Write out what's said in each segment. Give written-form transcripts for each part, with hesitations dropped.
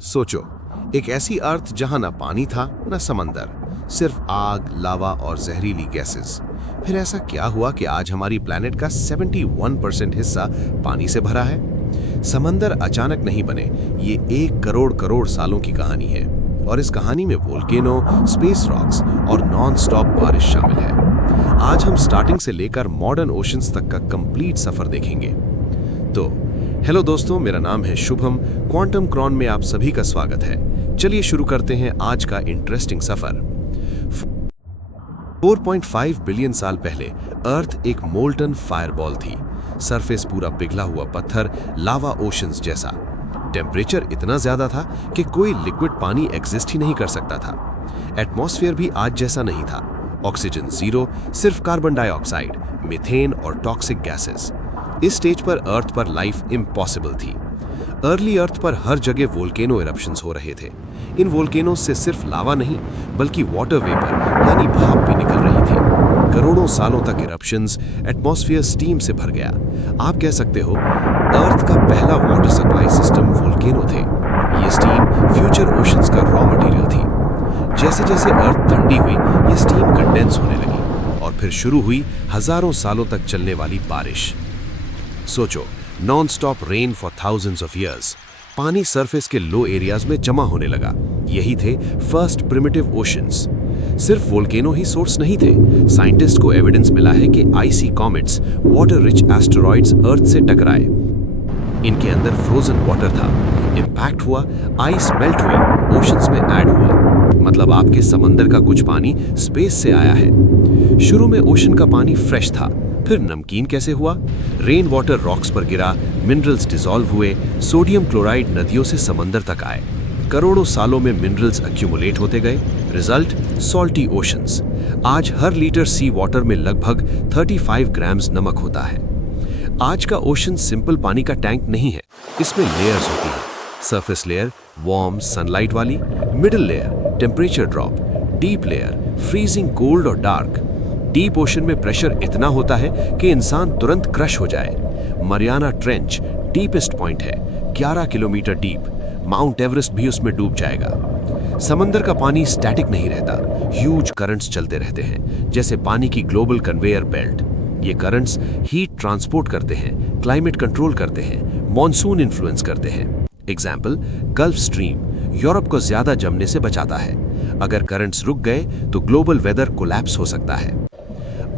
सोचो, एक ऐसी अर्थ जहां ना पानी था ना समंदर, सिर्फ आग, लावा और जहरीली गैसेस। फिर ऐसा क्या हुआ कि आज हमारी प्लेनेट का 71% हिस्सा पानी से भरा है? समंदर अचानक नहीं बने, ये 1 करोड़ करोड़ सालों की कहानी है। और इस कहानी में वोल्केनो, स्पेस रॉक्स और नॉन स्टॉप बारिश शामिल है। आज हम स्टार्टिंग से लेकर मॉडर्न ओशंस तक का कंप्लीट सफर देखेंगे। तो हेलो दोस्तों, मेरा नाम है शुभम। क्वांटम क्रॉन में आप सभी का स्वागत है। चलिए शुरू करते हैं आज का इंटरेस्टिंग सफर। 4.5 बिलियन साल पहले अर्थ एक मोल्टन फायरबॉल थी। सरफेस पूरा पिघला हुआ पत्थर, लावा ओशंस जैसा। टेम्परेचर इतना ज्यादा था कि कोई लिक्विड पानी एग्जिस्ट ही नहीं कर सकता था। एटमॉस्फेयर भी आज जैसा नहीं था। ऑक्सीजन जीरो, सिर्फ कार्बन डाइऑक्साइड, मीथेन और टॉक्सिक गैसेस। इस स्टेज पर अर्थ पर लाइफ इम्पॉसिबल थी। अर्ली अर्थ पर हर जगह वोल्केनो इरप्शंस हो रहे थे। इन वोल्केनोज से सिर्फ लावा नहीं बल्कि वाटर वेपर यानी भाप भी निकल रही थी। करोड़ों सालों तक इरप्शंस, एटमॉस्फेयर स्टीम से भर गया। आप कह सकते हो अर्थ का पहला वाटर सप्लाई सिस्टम वोल्केनो थे। ये स्टीम फ्यूचर ओशंस का रॉ मटेरियल थी। जैसे जैसे अर्थ ठंडी हुई, ये स्टीम कंडेंस होने लगी और फिर शुरू हुई हजारों सालों तक चलने वाली बारिश। सोचो, non stop rain for thousands of years. पानी सरफेस के लो एरियाज में जमा होने लगा। यही थे फर्स्ट प्रिमिटिव ओशंस। सिर्फ वोल्केनो ही सोर्स नहीं थे। साइंटिस्ट को एविडेंस मिला है कि आइसी कॉमेट्स, वाटर रिच एस्टेरॉइड्स अर्थ से टकराए। इनके अंदर फ्रोजन वाटर था। इंपैक्ट हुआ, आइस मेल्ट हुई, ओशंस में ऐड हुआ। मतलब आपके समंदर का कुछ पानी स्पेस से आया है। शुरू में ओशन का पानी फ्रेश था, फिर नमकीन कैसे हुआ? रेन वाटर रॉक्स पर गिरा, मिनरल्स डिसॉल्व हुए, सोडियम क्लोराइड नदियों से समंदर तक आए। करोड़ों सालों में मिनरल्स एक्यूमुलेट होते गए। Result, salty oceans. आज हर लीटर सी वाटर में लगभग 35 ग्राम्स नमक होता है। आज का ओशन सिंपल पानी का टैंक नहीं है। इसमें लेयर्स होती हैं। सरफेस लेयर वार्म सनलाइट वाली, middle layer temperature drop, deep layer freezing cold और डार्क। डीप ओशन में प्रेशर इतना होता है कि इंसान तुरंत क्रश हो जाए। मरियाना ट्रेंच डीपेस्ट पॉइंट है, 11 किलोमीटर डीप। माउंट एवरेस्ट भी उसमें डूब जाएगा। समंदर का पानी स्टैटिक नहीं रहता। ह्यूज करंट्स चलते रहते हैं, जैसे पानी की ग्लोबल कन्वेयर बेल्ट। ये करंट्स हीट ट्रांसपोर्ट करते हैं, क्लाइमेट कंट्रोल करते हैं, मॉनसून इन्फ्लुएंस करते हैं। एग्जाम्पल, गल्फ स्ट्रीम यूरोप को ज्यादा जमने से बचाता है। अगर करंट्स रुक गए तो ग्लोबल वेदर कोलैप्स हो सकता है।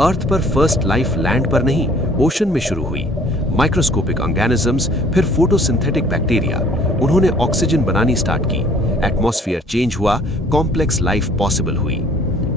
अर्थ पर फर्स्ट लाइफ लैंड पर नहीं, ओशन में शुरू हुई। माइक्रोस्कोपिक ऑर्गेनिजम्स, फिर फोटोसिंथेटिक बैक्टीरिया। उन्होंने ऑक्सीजन बनानी स्टार्ट की। एटमॉस्फेयर चेंज हुआ, कॉम्प्लेक्स लाइफ पॉसिबल हुई।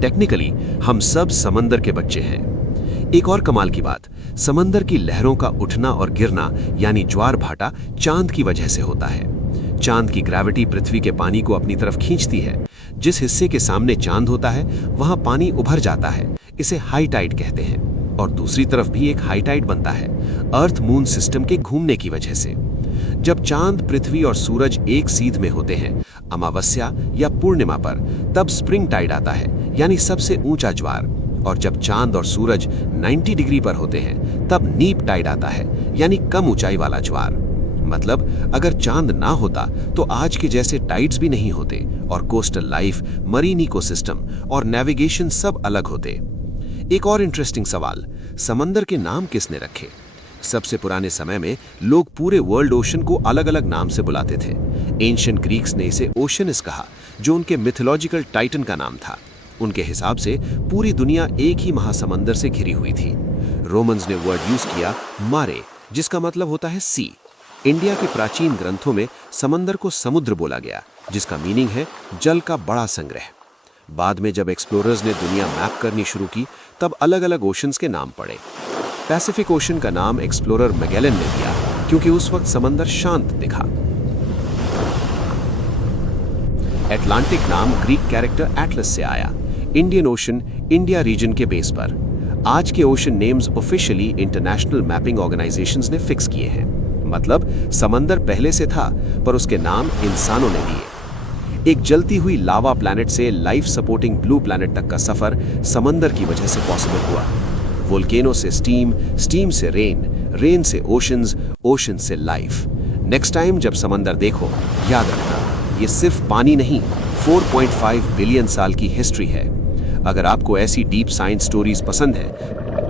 टेक्निकली हम सब समंदर के बच्चे हैं। एक और कमाल की बात, समंदर की लहरों का उठना और गिरना यानी ज्वार भाटा चांद की वजह से होता है। चांद की ग्रेविटी पृथ्वी के पानी को अपनी तरफ खींचती है। जिस हिस्से के सामने चांद होता है वहां पानी उभर जाता है। इसे हाई टाइड कहते हैं। और दूसरी तरफ भी एक हाई टाइड बनता है, अर्थ मून सिस्टम के घूमने की वजह से। जब चांद, पृथ्वी और सूरज एक सीध में होते हैं, अमावस्या या पूर्णिमा पर, तब स्प्रिंग टाइड आता है, यानी सबसे ऊंचा ज्वार। और जब चांद और सूरज 90 डिग्री पर होते हैं, तब नीप टाइड आता है, यानी कम ऊंचाई वाला ज्वार। मतलब अगर चांद ना होता तो आज के जैसे टाइड्स भी नहीं होते और कोस्टल लाइफ, मरीन इकोसिस्टम और नेविगेशन सब अलग होते। एक और इंटरेस्टिंग सवाल, समंदर के नाम किसने रखे? सबसे पुराने समय में लोग पूरे वर्ल्ड ओशन को अलग अलग नाम से बुलाते थे। एंशिएंट ग्रीक्स ने इसे ओशनिस कहा, जो उनके मिथोलॉजिकल टाइटन का नाम था। उनके हिसाब से पूरी दुनिया एक ही महासमंदर से घिरी हुई थी। रोमन्स ने वर्ड यूज किया मारे, जिसका मतलब होता है सी। इंडिया के प्राचीन ग्रंथों में समंदर को समुद्र बोला गया, जिसका मीनिंग है जल का बड़ा संग्रह। बाद में जब एक्सप्लोरर्स ने दुनिया मैप करनी शुरू की, तब अलग अलग ओशंस के नाम पड़े। पैसिफिक ओशन का नाम एक्सप्लोरर मैगेलन ने दिया, क्योंकि उस वक्त समंदर शांत दिखा। एटलांटिक नाम ग्रीक कैरेक्टर एटलस से आया। इंडियन ओशन इंडिया रीजन के बेस पर। आज के ocean names officially international mapping organisations ने फिक्स किए हैं। मतलब समंदर पहले से था, पर उसके नाम इंसानों ने दिए। एक जलती हुई लावा प्लैनेट से लाइफ सपोर्टिंग ब्लू प्लैनेट तक का सफर समंदर की वजह से पॉसिबल हुआ। वोल्केनो से स्टीम, स्टीम से रेन, रेन से ओशंस, ओशन से लाइफ। नेक्स्ट टाइम जब समंदर देखो, याद रखना ये सिर्फ पानी नहीं, 4.5 बिलियन साल की हिस्ट्री है। अगर आपको ऐसी डीप साइंस स्टोरीज पसंद है